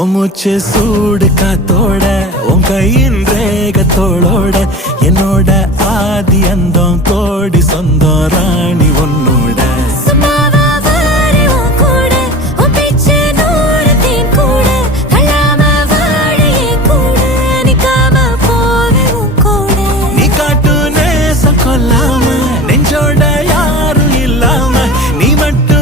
மூச்சு சூடு காத்தோட உன் கையின் ரேகத்தோளோட என்னோட ஆதி அந்தம் கோடி சொந்தம் ராணி உன்னோட